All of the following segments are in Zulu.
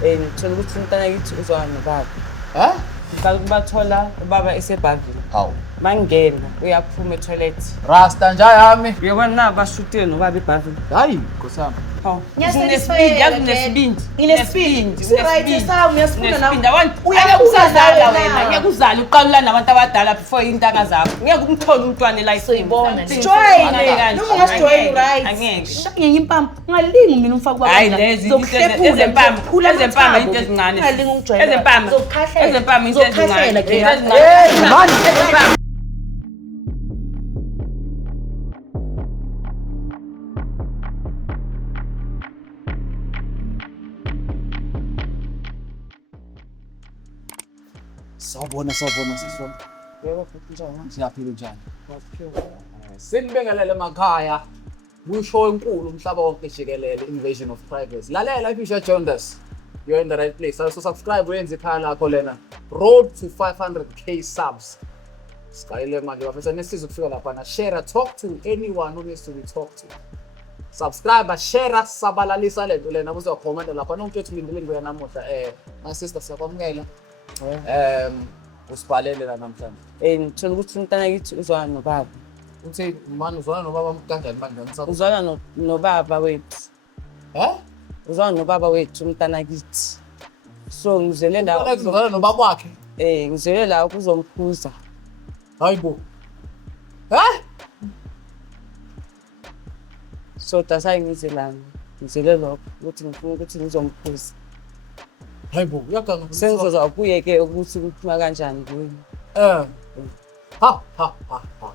Ngithola ukuthi umntana kithi uzwana nobaba. Eh? Ngiqala ukubathola ubaba esebhavini. Hawu. Mangena uyaphuma etoilet. Rasta njayami. Uyabona na bashutile nobaba ebhavini. Hayi, Nkosami. Hawu. Ngiyasatisfied. Nginesibindi. Right sami uyasifunda nawe. Ngeke usazala wena, ngeke uzale uqalula nabantu abadala before intanga zakho. Ngeke umthole umntwana la Soyibona. Join Noma ungasjoin right. Angeke. Ngenye impamvu ungalingi mina umfaka kwaba. Hayi lezi ezempama into ezincane. Ungalingi ungijoyina. Ezempama. Zokukhahlela. Ezempama into ezincane. Hey, man. Sawubona sisona. Yebo futhi njani? Siyaphila njani? Sinibingelele emakhaya. Kusho enkulu umhlaba wonke jikelele invasion of privacy. Lalela if you just joined us. You're in the right place. So subscribe wenze ikhaya lakho lena. Road to 500k subs. Skyile manje bafisa nesizo kufika lapha na share, talk to anyone who needs to be talked to. Subscribe, share, sabalalisa lento lena buzo comment lapha nonke ethulindile ngoya namuhla my sister siyakwamukela. Usibhalele la namhlanje. Ngithola ukuthi umntana kithi uzwana nobaba. Uthi manje uzwana nobaba kanjani manje? Uzwana nobaba wethu. Uzwana nobaba wethu umntana kithi. So ngizele la Uzwana nobaba wakhe. Ngizele la ukuzomkhuza. Hayibo. So ngizele lokho ukuthi ngifuna ukuthi ngizomkhuza. Hayibo, uyaganga. Sengizozwa kuye-ke ukuthi kuphuma kanjani kuye. Ha.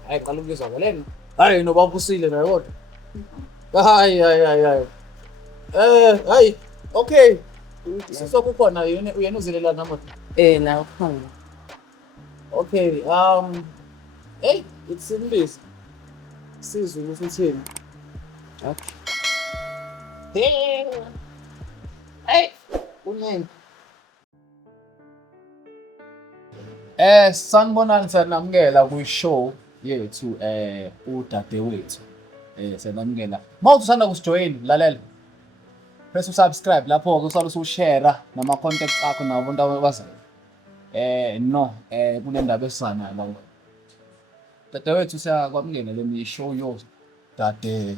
Hayi qala ukuzwa lena. Hayi nobaba usile naye kodwa. Hayi. Hayi. Okay. Sisokukhona uyena uzilela namuhla. Nawo khona. Okay. Hey, it's in this. Sizulu futhi. Okay. Hey, unene. Sanibonani sanamukela kwi-show yethu udadewethu. Sanamukela. Mawuthi usanda kusijoin lalela. Press subscribe lapho ke usale ushare nama contacts akho nabantu abazayo. Kunendaba esana la. Dadewethu siyakwamukela le show yo dade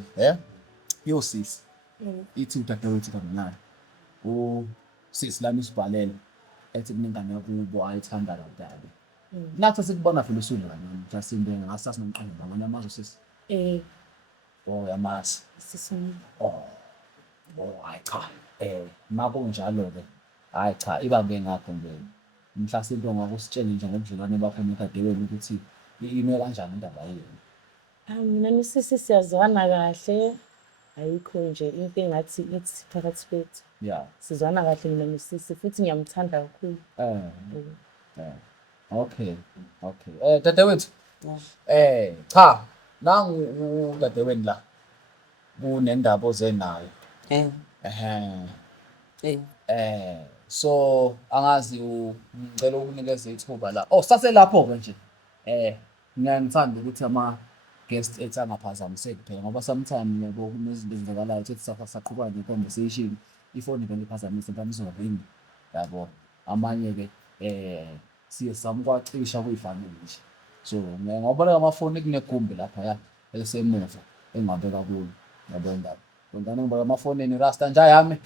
yosisi. Ithi udadewethu kamnandi. Sisi lami sibhalela. Ethi kunengane yakubo ayithanda kakhulu. Nathi sikubona vele usula mhlasimbe ngasasimqondo ngabona amazwe sisi. Yamasi. Sisona. Hayi cha. Makunjalo ke. Hayi cha ibambe ngakho nje. Mhlasimbe ongakusitshela nje ngobudlelwane bakho noDadewenu ukuthi ime kanjani indaba yenu. Mina nisisi siyazwana kahle. Ayikho nje into engathi ithi phakathi kwethu. Yeah. Sizwana kahle mina nisisi futhi ngiyamthanda kakhulu. Okay. Dadewethu. Cha. Nangu Dadewenu la. Kunendaba ozenayo. So angazi ngicela ukunikeza ithuba la. Saselapho ke nje. Ngiyangithanda ukuthi ama guest ethi angaphazamiseki phela ngoba sometimes yabo kunezinto ezenzakalayo ukuthi saqhubeka ne-conversation ifoni vele iphazamise ntamizovini yabo amanye ke siye samkwacisha kuyifamily nje. So ngoba amafoni kunegumbi lapha ya elisemuva engibambeka kulo yabona. Ngoba ngoba amafoni ni rasta njayami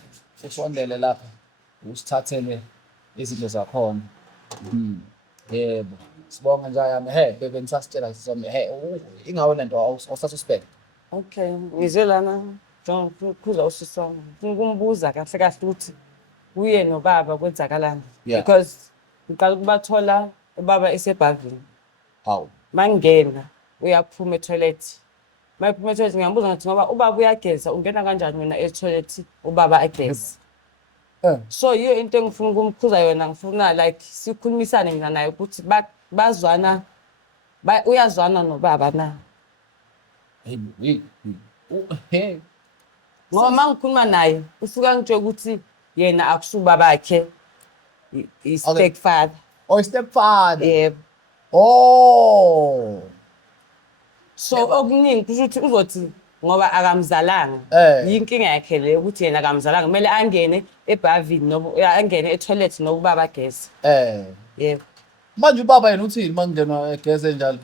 usondele lapha usithathele izinto zakhona. Yebo. Sibonga njayami bebe nisasitshela sisome ingawe lento awusasuspect. Okay, ngize lana John ukhuza usisi wami. Ngumbuza kahle kahle ukuthi uye nobaba kwenzakalani because ngiqala ukubathola ubaba esebhavini. Hawu. Mangena uyaphuma etoilet. Mayiphuma etoilet ngiyambuza ngathi ngoba ubaba uyageza ungena kanjani wena etoilet ubaba ageza. So yiyo into engifuna ukumkhuza yona ngifuna like sikhulumisane mina naye ukuthi bazwana uyazwana nobaba na. Ngoba mangikhuluma naye usuka ngitshela ukuthi yena akusubaba bakhe i-stepfather. Stepfather. Yebo. Oh. So okuningi kusho ukuthi uzothi ngoba akamzalanga. Yinkinga yakhe le ukuthi yena akamzalanga kumele angene ebhavini noma angene etoilet noba ubaba ageze. Yebo. Manje ubaba yena uthini mangingenwa egeze njalo?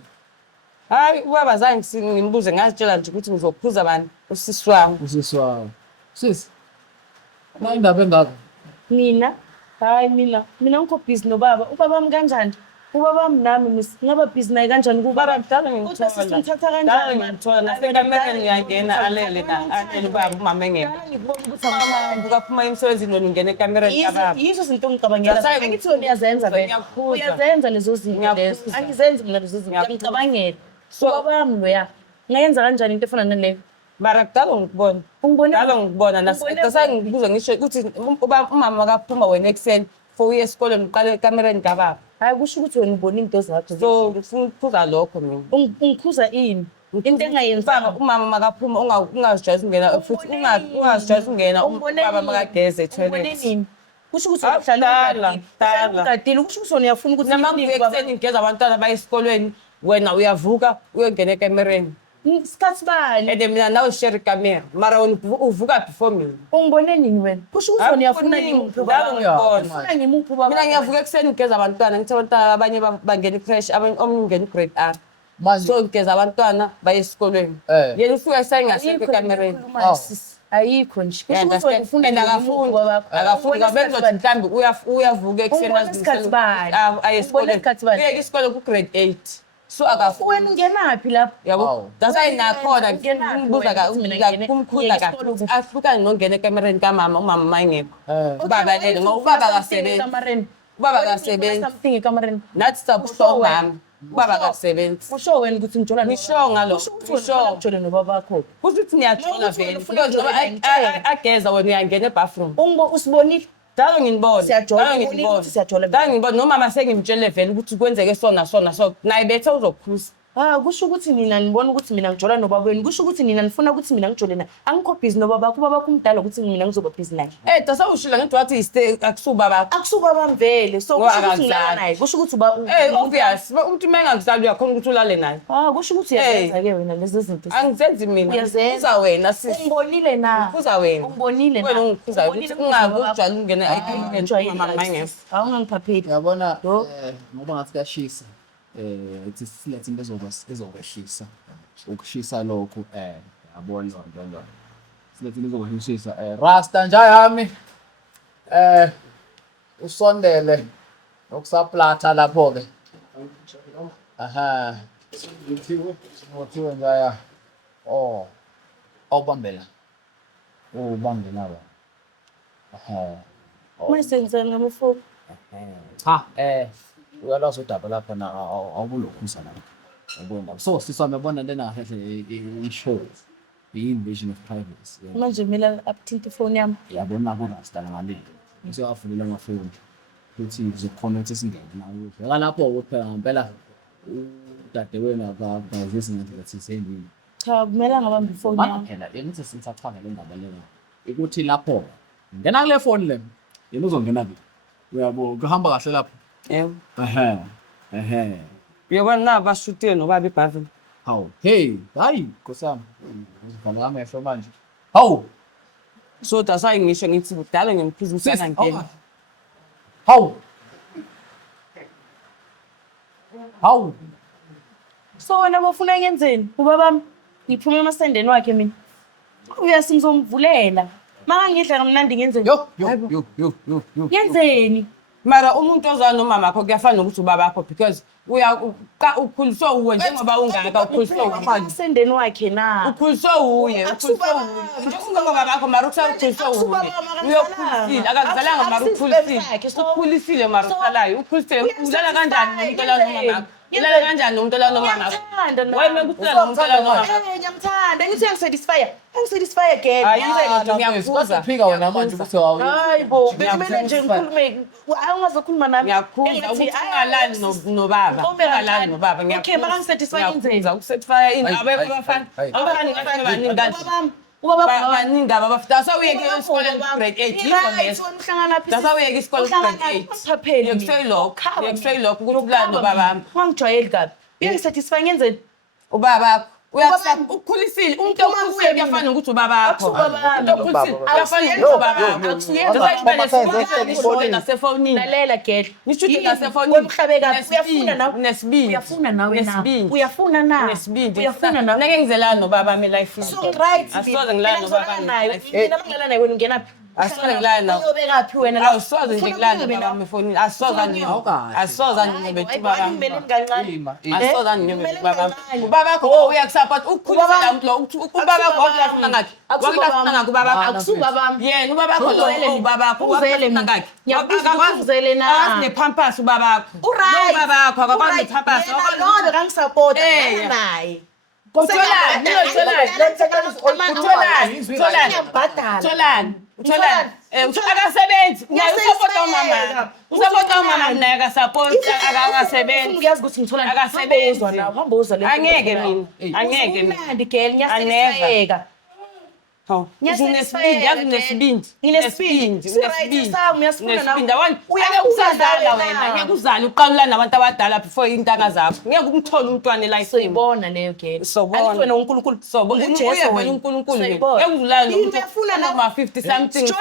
Hayi ubaba zange ngimbuze ngazitshela nje ukuthi ngizophuza abantu usisi wami. Usisi wawo. Sisi. Na indaba engaka? Mina ngikho busy nobaba. Ubaba wami kanjani? Ubaba wami nami ngaba busy naye kanjani Ubaba mdala Kodwa sisi ngithatha Dala kanjani? ngiyamthola nasekamereni ngiyangena alele alele ubaba umama engekho. Ngibona ukuthi Ukaphuma emsebenzini nona ungena ekamereni kababa. yizo izinto ngicabangela. Dasayi Angithi wena uyazenza vele. Ngiyakuzwa. Uyazenza lezo zinto lezo. Ngiyakuzwa. Angizenzi mina lezo zinto. Ngiyakuzwa. Ngicabangela. So ubaba wami loya. Ngayenza kanjani into efana naleyo? Mara kudala ngikubona. Ungibone? Kudala ngikubona Ungibone? dasayi ngibuza ngisho ukuthi umama kaphuma wena ekuseni for uye esikoleni uqale ekamereni kababa. Hayi kusho ukuthi wena ubona into zakho. So ngifuna ukuphuza lokho mina. Ungikhuza ini? Into engayenzanga. Umama makaphuma ungazijwayeza ukungena futhi ungazijwayeza ukungena ubaba makageze Ubone etoilet. nini? Kusho ukuthi Dala. ugadile. Kusho ukuthi wena uyafuna ukuthi Noma ngivuke ekuseni ngigeza abantwana baye esikolweni wena uyavuka uyongena ekamereni. isikhathi bani? And mina nawe share ikamera mara uvuka before mina. Ungibone nini wena? Kusho ukuthi wena uyafuna ngimuphi Dala ubaba? ngikubona. Ufuna ngimuphi ubaba? Mina ngiyavuka ekuseni ngigeza abantwana ngithi abantwana abanye bangena i-crash omunye ungena i-grade R. Manje So ngigeza abantwana baye esikolweni. Yena ufika esengasekho ekamereni. Ayikho nje. Kusho ukuthi wena ufuna Akafundi kabenza mhlambi uyavuka ekuseni isikhathi bani? aye esikoleni. Uyeke isikole ku-grade 8. So akafundi. Wena ungenaphi lapho? Yabo. Dasayi nakhona ngibuza kumkhula kahle. Ahlukane nongena ekamereni kamama umama mayengekho. Ubaba lele ngoba ubaba akasebenzi. Ubaba akasebenzi. Something ekamareni. Nathi sabuhlobo mama. Ubaba akasebenzi. Kusho wena ukuthi ngithola Ngisho ngalo. Kusho ngithola nobaba bakho. Kusho ukuthi niyathola vele. Because ngoba ageza wena uyangena ebathroom. Usibonile? Dalo nginibona. Siyajola, Dalo ubonile ukuthi siyajola. Dalo nginibona nomama sengimtshele vele ukuthi kwenzeke sona so naye bethe uzophuza. Kusho ukuthi nina nibona ukuthi mina ngijola nobaba wenu. Kusho ukuthi nina nifuna ukuthi mina ngijole naye. Angikho busy nobaba bakho. Ubaba bakho umdala ukuthi mina ngizoba busy naye. Dasawushila ngithi wathi akusubaba. Akusubaba mvele. So kusho ukuthi ngilala naye. Kusho ukuthi uba obvious. Umuntu mengakuzali uyakhona ukuthi ulale naye. Kusho ukuthi uyazenza ke wena lezo zinto. Angizenzi mina. Uyazenza. Uza wena sisi. Ungibonile na. Uza wena. Ungibonile na. Wena ungiphuza ukuthi ungakujwayela ukungena ekhaya mama mayengekho. Awungangiphapheli. Uyabona ngoba ngathi kuyashisa. Ithi silethe into ezokwehlisa. Ukushisa lokho yabona lo. Silethe into ezokwehlisa. Rasta nja yami. Usondele ukusaplata lapho ke. Aha. Ngithiwe ngaya. Awubambela. Ubambela ba. Aha. Mayisenzani ngamafoni? Uyalazi udaba lapha na awubulokhuza la. Yabona. So sisame yabona lena kahle i-show. I-invasion of privacy. Manje mina upthinta ifoni yami. Yabona kurasta ngale. Useyavulela amafoni. Futhi uzokhona ukuthi singene nawo. Yaka lapho ukuphela ngempela udadewenu akazisi ngendlela thizeni. Cha kumele ngabamba ifoni yami. Phela engithi sithathwa le ndaba lena. Ukuthi lapho ngena kule phone le. Yena uzongena ke. Uyabo kuhamba kahle lapho. Yebo. Ehe. Uyabona na bashutile nobaba ebhavini. Hawu. Hey, hayi nkosami. Ngizibhala amehlo manje. Hawu. So dasayi ngisho ngithi kudala ngimphuzisana ngempela. Hawu. Hawu. So wena bafuna ngenzeni? Ubaba bami ngiphume emasendeni wakhe mina. Uyasimzomvulela. Maka ngidla kamnandi ngenzeni? Yo. Yenzeni? Mara umuntu ozwana nomama wakho kuyafana nokuthi ubaba wakho because ukhuliswe uwe njengoba ungaka ukhuliswe uwe. Emasendeni wakhe na. Ukhuliswe uye. Njengoba baba wakho mara ukhuliswe uye. Uyokhulisile akakuzalanga mara ukhulisile. Ukhulisile mara usalayo. Ukhulisile ulala kanjani nomuntu olala nomama wakho? Ulala kanjani nomuntu olala nomama wakho? Wena ukuhlala nomuntu olala nomama wakho? Ngiyamthanda. Ngithi ngisatisfy. Angisatisfy again. Ngiyakubuza. Phika wena manje ukuthi hawu. Hayibo, kumele nje ngikhulume. Awungazokhuluma nami. Ngiyakubuza ukuthi ungalali nobaba. Ungalali nobaba. Okay, maka ngisatisfy ngenzeni? Ukusatisfy ini abekho abafana. Abafana baningi kanjani? Ubaba baningi abafana. Sawuyeke esikoleni grade 8 yizo lezo. Dasawuyeke isikoleni grade 8. Yekuseyilokho ukuthi ulala nobaba. Ungangijwayeli kabi. Uyangisatisfy ngenzeni? Ubaba ukhulisile umuntu okhulisile kuyafana ukuthi ubaba wakho. Umuntu okhulisile kuyafana ukuthi ubaba wakho. Nasefonini. Lalela Gel. Nisho ukuthi nasefonini. Uhlabeka uyafuna nawe. Nesibindi. Uyafuna nawe na. Nesibindi. Uyafuna na. Nesibindi. Uyafuna nawe. Ngeke ngizelana nobaba mi life. So right. Asoze ngilana nobaba mi life. Mina mangilana nawe wena ungena phi? Asoze ngilana nawe. Uyobekaphi wena la? Awusoze nje ngilana nobaba mi phone. Asoze ngiyobethi ubaba. Asoze ngiyobethi ubaba. Ubaba wakho uyakusupport ukukhulisa la muntu lo. Ubaba wakho wakufuna ngakhi? Wakufuna ngakhi ubaba wakho? Akusubaba. Yena ubaba wakho lo ubaba wakho wakufuna ngakhi? Ngiyakuzele na. Akanepampers ubaba wakho. Right. Ubaba wakho akakwazi nepampers. Yena bekangisupport naye. Utholani akasebenzi usapota umama usapota umama naye akasapota akasebenzi Ngiyazi ukuthi ngithola akasebenzi hamba uzwa le angeke mina angeke mina mnandi Gel ngiyasayeka Nginesibindi uyakuzala wena ngeke uzale uqalula nabantu abadala before intanga zakho ngeke umthole umntwana la soyibona leyo Gel Sobona. wena uNkulunkulu Sobona uJesu wena uNkulunkulu Soyibona. ngeke uzulala nomuntu Uyafuna na- oma 50 something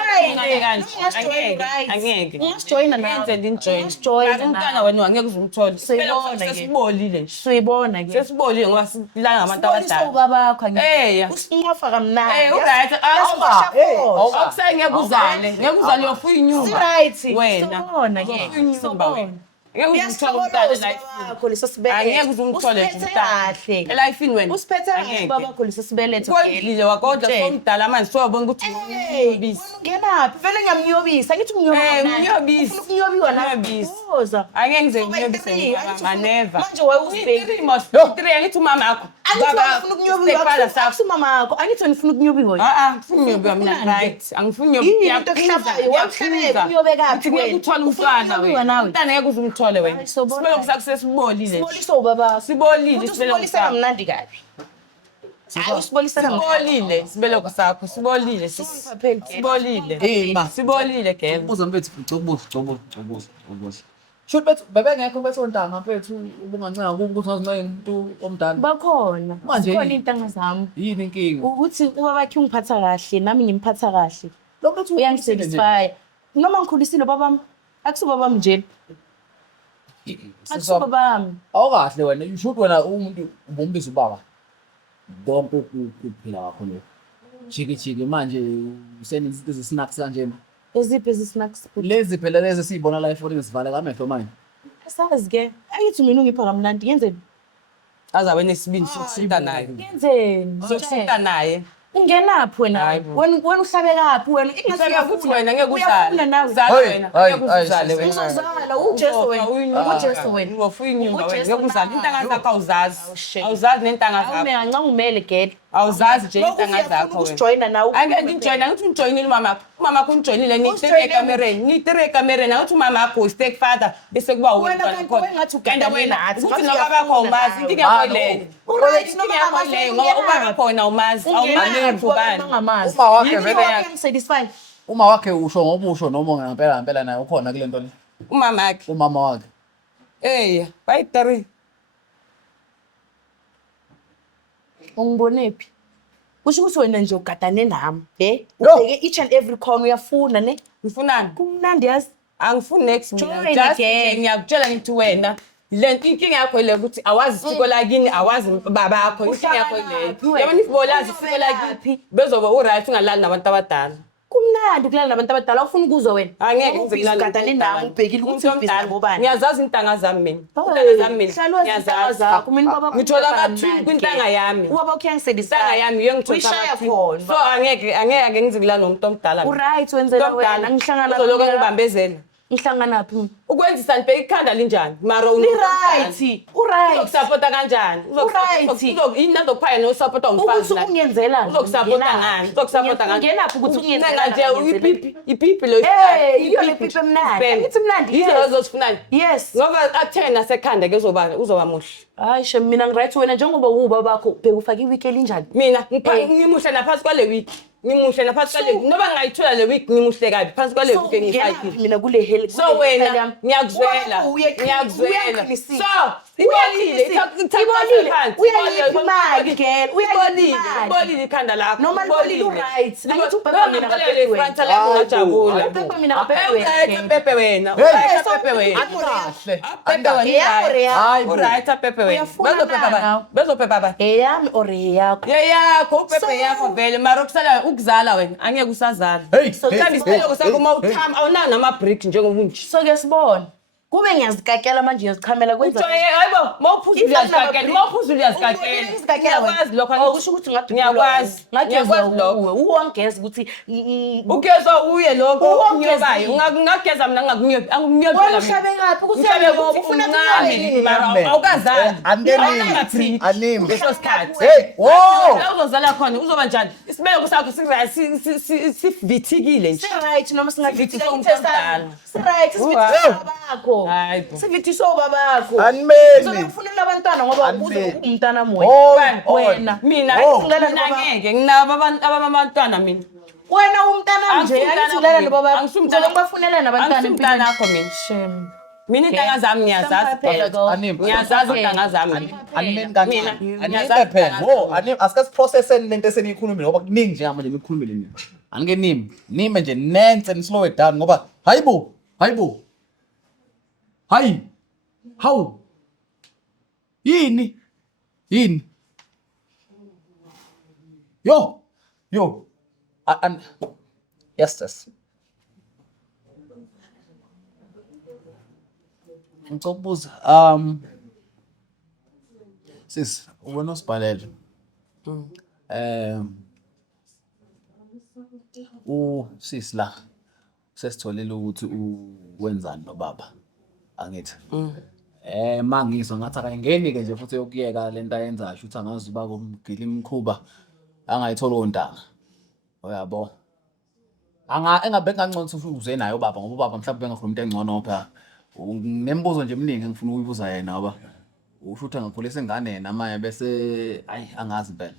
angeke Ungasijoyina nawe. yenze ndinjoin Ungasijoyina umntwana nawe. wena angeke uzumthole Soyibona ke. sesibolile nje Soyibona ke. sesibolile ngoba silala ngabantu Sibonisa abadala ubaba wakho Eya. usinqofa kamnandi. uright awukusayi ngeke uzale ngeke uzale uyofuya inyumba Right. wena Sobona ke. Uyofuya inyumba Sobona. wena ngeke uzumthole umntwana Uyasibona life wakho leso sibeletho. angeke uzumthole nje Usiphethe umntwana kahle. elifini wena Usiphethe kahle ubaba wakho leso sibeletho. kodlile wakodwa somdala manje sowabona ukuthi Ubisi. Ngenaphi? Vele ngiyamnyobisa. Ngithi ungiyoba. unyobisi. Ufuna unyobiwa na? Unyobisi. Woza. angeke ngize ngiyobise maneva Manje wayuzibheki. 3 mos 3 angithi umama wakho Angithi ufuna ukunyobiwa. stepfather sakho Akusi mama wakho. Angithi wena ufuna ukunyobiwa. ngifuna unyobiwa mina right angifuni Yini into ekuhlabayo? Wamhlabeka uyobekaphi ngeke wena? uthole Ufuna umntwana ukunyobiwa wena nawe? umntwana ngeke uzumthole wena Hayi, sobona. sibelo kusakho sesibolile Sibolisa ubaba. sibolile Uthi sibelo usibolisa kusakho kamnandi kabi. Hayi usibolisa sibolile sibelo kusakho sibolile sibolile sibolile ke Ubuza mfethu ubuza. Shoot bethu bebengekho bethontanga mfethu ubungancanga ukuthi umuntu omdala. Bakhona. Manje Khona intanga zami. Yini inkinga? Ukuthi ubaba wakhe ungiphatha kahle nami ngimphatha kahle. Lo mfethu Uyangisatisfy. Noma ngikhulisile babami. Akusubabami nje. Akusubabami. awukahle wena you shoot wena umuntu ubombiza ubaba. Donke ukuphila wakho lo. Jiki manje useninzi izinto snacks kanje. Eziphi ezi-snacks? Lezi phela lezi siyibona la ifoni ngizivale kamehlo manje. Asazi ke. Angithi mina ungipha kamnandi. Ngenzeni? azabe nesibindi sokusinta naye Ngenzeni? sokusinta naye Ungenaphi wena? Hayi bo. Wena uhlabekaphi wena? Ngifuna ukuthi wena ngeke Uyafuna uzale nawe. uzale wena ngeke uzale wena Uzozala uJesu wena. uJesu wena. ngofuya inyumba wena uJesu ngeke uzale nawe. intanga zakho awuzazi shit. awuzazi nentanga Awume zakho kancane ungimele Gel. awuzazi nje intanga Lokhu zakho wena usijoyina nawe. angeke ngijoyina ngithi ungijoyinile umama wakho ungijoyinile Usijoyine- nitire ekamereni angithi umama wakho u-step father bese kuba Wena wena kanti wengathi ugadane and wena nathi, ukuthi ngathi nobaba wakho uyafuna awumazi nawe. inkinga yakho leyo Alright, inkinga noma yakho ngamazi leyo ngoba ubaba ungenaphi? wakho wena awumazi awumazi ubani Ungamazi. Uma wakhe Yini vele yakhe? Uyangisatisfy. uma wakhe usho ngomusho noma ngempela naye ukhona kule nto le. umama wakhe Umama wakhe. eya bayi-3 Ungibonephi? Kusho ukuthi wena nje ugadane nami, Yo. ubheke each and every corner uyafuna ne? ngifunani Kumnandi yazi. angifuni next mina Join just again. nje ngiyakutshela ngithi wena le inkinga yakho ile ukuthi awazi isiko lakini awazi baba yakho inkinga yakho Uhlala leyo yabona ifibolazi isiko lakini bezoba u-right ungalali nabantu abadala Kumnandi ukulala nabantu abadala ufuna ukuzwa wena. angeke Ngoba ngize ngilale ugadane nami ubhekile ukuthi ubhizi bobani. ngiyazazi intanga zami mina intanga zami mina Hlala ngiyazazi zakho mina baba. ngithola abathwini kwintanga yami Ubaba uyangisatisfy. intanga yami iyo ngithola Uyishaya abathwini khona. so angeke ngize ngilale nomuntu omdala Uright wenzela wena ngihlangana uzoloku ngibambezela ngihlangana phi? ukwenzisa nibheka ikhanda linjani mara Right. Uright. uzokusapota kanjani yini azokuphaya nokusapota umfazi Ukuthi ungenzelani? uzokusapota ngani uzokusapota ngani Ngenaphi ukuthi ungenzelani? nje ipipi lo Iyo le pipi emnandi. Angithi mnandi. yizo ezosifunani Yes. ngoba akuthena sekhanda ke uzoba muhle Hayi shem mina ngiright wena njengoba ubaba bakho bheka ufake iwiki elinjani. Mina ngimuhle naphansi kwale week. Ngimuhle naphansi kwale week. Noma ngayithola le week ngimuhle kabi phansi kwale week engifakile. Mina kule hell. So wena ngiyakuzwela. Ngiyakuzwela. So ibonile uyayimali girl ubonile ikhanda lakho noma libonile right angithi ubaba mina ngajabula ubaba mina ngaphethe Pepe wena Pepe wena Kahle. hayi right Pepe wena bezopepa baba eyami or yakho yakho Pepe yakho vele mara kusala ukuzala wena angeke usazala so kanti isipeleko sakho mawuthama awunayo nama break njengobunje so ke sibona kube ngiyazikakela manje ngiyazikhamela kwenza hayibo mawuphuza uyazikakela ngiyakwazi lokho kusho ukuthi ngathi ngiyakwazi lokho uwongeza ukuthi ugeza uye lokho ngiyobayo ngageza mina ngakunyobi angikunyobi wena uhlabe ngaphi ukuthi ufuna mara awukazali Anime. leso sikhathi Hey, whoa. la uzozala khona uzoba njani isibeleko sakho sivithikile nje right noma singavithi umdala right bakho hayibo sivithiso babakho Anime. uzokufunela abantwana ngoba umntana moya wena mina ngeke nginabo abantwana mina wena umntana nje ayithulele nobaba Angisumntana. ngizokubafunela nabantwana umntana akho mina shem mina intanga zami ngiyazazi Anime. ngiyazazi intanga zami Anime kancane. Anime phela. Wo, anime asike processing lento eseniyikhulumile ngoba kuningi nje manje nikhulumile nini. Anike nime nje nense ni slow it down ngoba hayibo. Hayi. How? Yini? Yo. Yes. Ngicokbuza sis wena usibhalele sis la sesitholile ukuthi wenzani nobaba angithi mangizwa ngathi akayingeni ke nje futhi yokuyeka lento ayenzayo ukuthi angazi uba kumgila imkhuba angayithola ontanga uyabo engabe ngangconisa uze nayo baba ngoba baba mhlawumbe bengakhuluma into engcono phela nemibuzo nje eminingi engifuna ukuyibuza yena ngoba usho ukuthi angakhulisa ingane yena manje bese angazi impela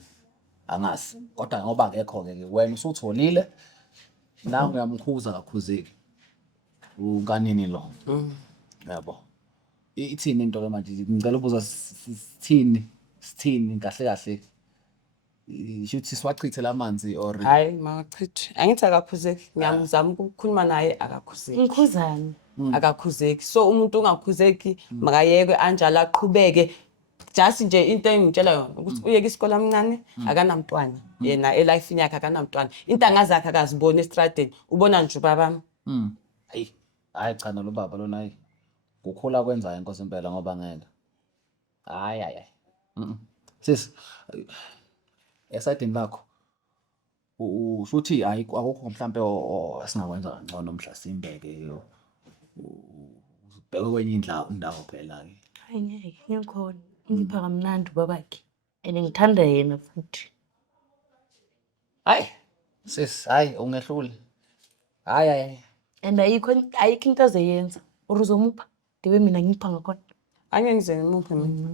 angazi kodwa ngoba akekho ke wena usutholile la uyamkhuza kakhuzeki ukanini lo yabo ithini into ke manje ngicela ukubuza sithini kahle ishuthi siwachithe lamanzi or hayi makachithi angithi akakhuzeki ngiyamzama ukukhuluma naye akakhuzeki ngikhuzana akakhuzeki so umuntu ungakhuzeki makayeke anjalo aqhubeke just nje into engimtshela yona ukuthi uyeke isikole amncane akanamntwana yena elife yakhe akanamntwana intanga zakhe akazibona estradeni ubona nje ubaba hayi cha lo baba lona hayi kukhula kwenzayo inkosi impela ngoba ngeke hayi sis esidini lakho ushuthi akukho mhlambe singakwenza ngcono mhla simbeke ubheke kwenye indawo phela ke hayi ngeke ngikhona ngipha kamnandi babakhe and ngithanda yena futhi hayi sis hayi ungehlule hayi and ayikho into azeyenza uruzomupha ndibe mina ngipha ngakhona angeke ngize ngimuphe mina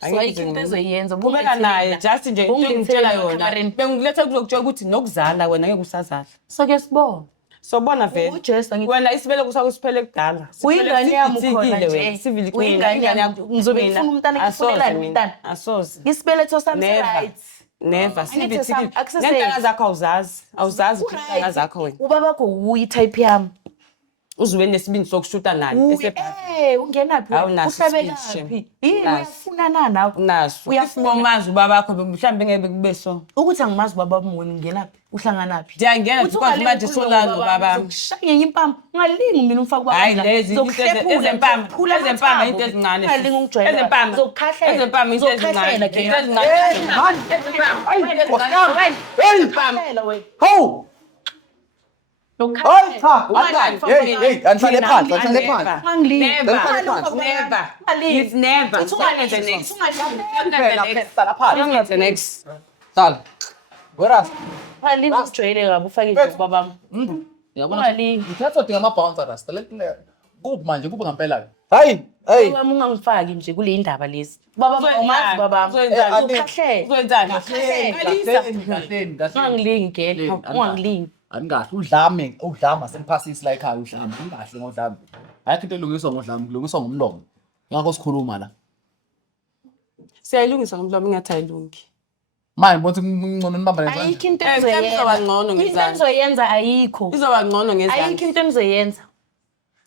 ayikho into azeyenza ubeka naye just nje into engitshela yona bengilethe kuzokutshela ukuthi nokuzala wena ngeke usazala so ke sibona sobona vele wena isibeleko sakho siphele kudala uyingane yami khona nje sivile uyingane yami ngizobe ngifuna umntana ngifunela umntana asoze isibeletho sami right never sivithikile nentanga zakho awuzazi intanga zakho wena ubaba bakho uyi type yami uzube nesibindi sokushuta naye ungenaphi uhlabelaphi uyafuna nawe unaso uyafumazi ubaba bakho mhlambe ngeke kube so ukuthi angimazi ubaba wami ungenaphi uhlanganaphi ngiyangena because manje solana ubaba ngishaya impama ungalingi mina umfaka ubaba hayi lezi ezempama into ezincane ungalingi ungijwayela ezempama zokukhahlela ezempama into ezincane ho hayi cha hey anhlale phansi never next sala whereas ungalingi ungijwayele kabi ufake nje ubaba wami yabona ngithatha dinga ama bouncer rasta kuba manje kube ngempela Hayi baba ungangifaki nje kule ndaba lezi baba umazi baba Uzoyenzani? ungangilingi gele ungangilingi Angahle udlama seliphasisi la ekhaya udlama angahle ngodlama ayikho into elungiswa ngodlama kulungiswa ngomlomo ngakho sikhuluma la Siyayilungisa ngomlomo ngathi ayilungi. manje bonke ngcono nibamba lezandla ayikho into Izoba ngcono into ngezandla. engizoyenza ayikho Izoba ngcono ayikho ngezandla. into engizoyenza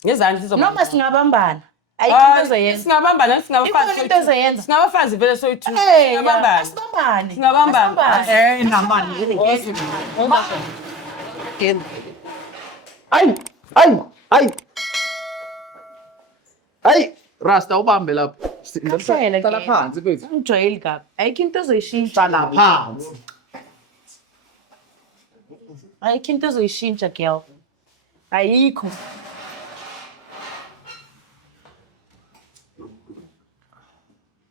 Ngezandla izoba. noma singabambana ayikho into engizoyenza Singabambana singabafazi. Ikhona into engizoyenza. Singabafazi vele soyithu. Hey, Singabambana. asibambane Singabambana. namani Ay Rasta ubambe lapho Hlala phansi mfethu ngijwayeli kabi ayikho into ezoyishintsha hlala phansi ayikho into ezoyishintsha girl ayikho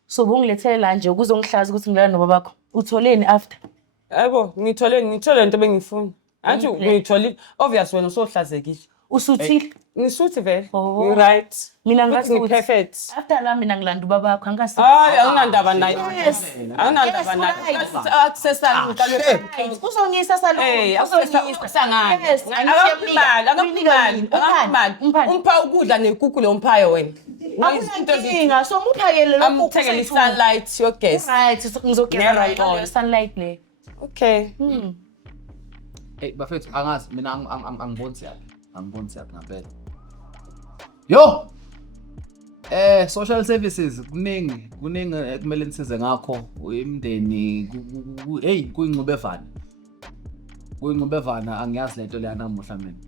so bongilethele la nje ukuzongihlaza ukuthi ngilala nobabakho utholeni after Yebo, ngithole into bengifuna. Athi ngiyitholi obvious wena usohlazekile. usuthile Ngisuthi vele. Oh. Ngi right. mina Futhi ngasuthi ngi-perfect. after la mina ngilanda ubabakho angasi Hayi, anginandaba naye. Yes. Anginandaba Yes, naye. right. Akusesani ngiqale. uzongisa salo Sangani. Akaphimali. Umpha ukudla nekukhu lo mphayo wena. akunankinga so muphakele lokho Amthekele sunlight yogesi. right ngizogeza Right on. right sunlight le Okay. Hey bafethu angazi mina angiboni siyaphi ngempela yo social services kuningi kumele nisize ngakho imindeni hey kuyingcubevana angiyazi lento leya namuhla mina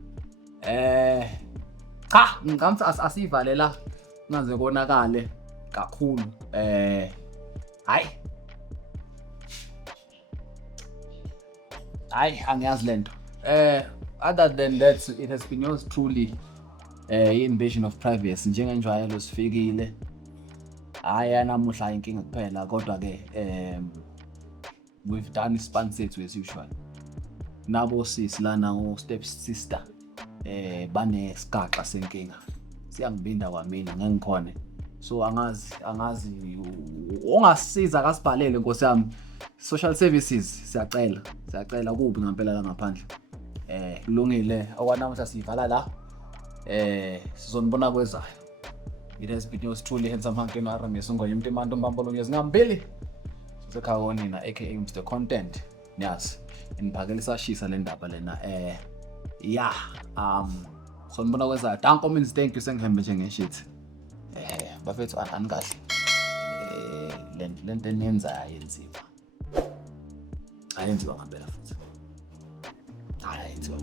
cha ngikamthi asivale la ngaze konakale kakhulu hayi angiyazi lento other than that it has been yours truly invasion of privacy njengenjwayelo sifikile hayi namuhla inkinga kuphela kodwa ke we've done ispan sethu as usual nabo sisi lana ngo step sister bane sigaxa senkinga siyangibinda kwamina ngengikhona so angazi ongasiza kasibhalele Nkosi yami social services siyacela kubi ngempela la ngaphandle kulungile okwanamuhla sivala la sizonibona kwezayo it has been yours truly handsome Hankie Aramis ngoye Mtimando Mbambolo ngezingambili sekhaya nina aka Mr Content niyas iniphakela sashisa le ndaba lena sonibona kwezayo danko means thank you sengihambe nje ngeshit bafethu anikahle lento enenza ayenziwa ngempela futhi ayenziwa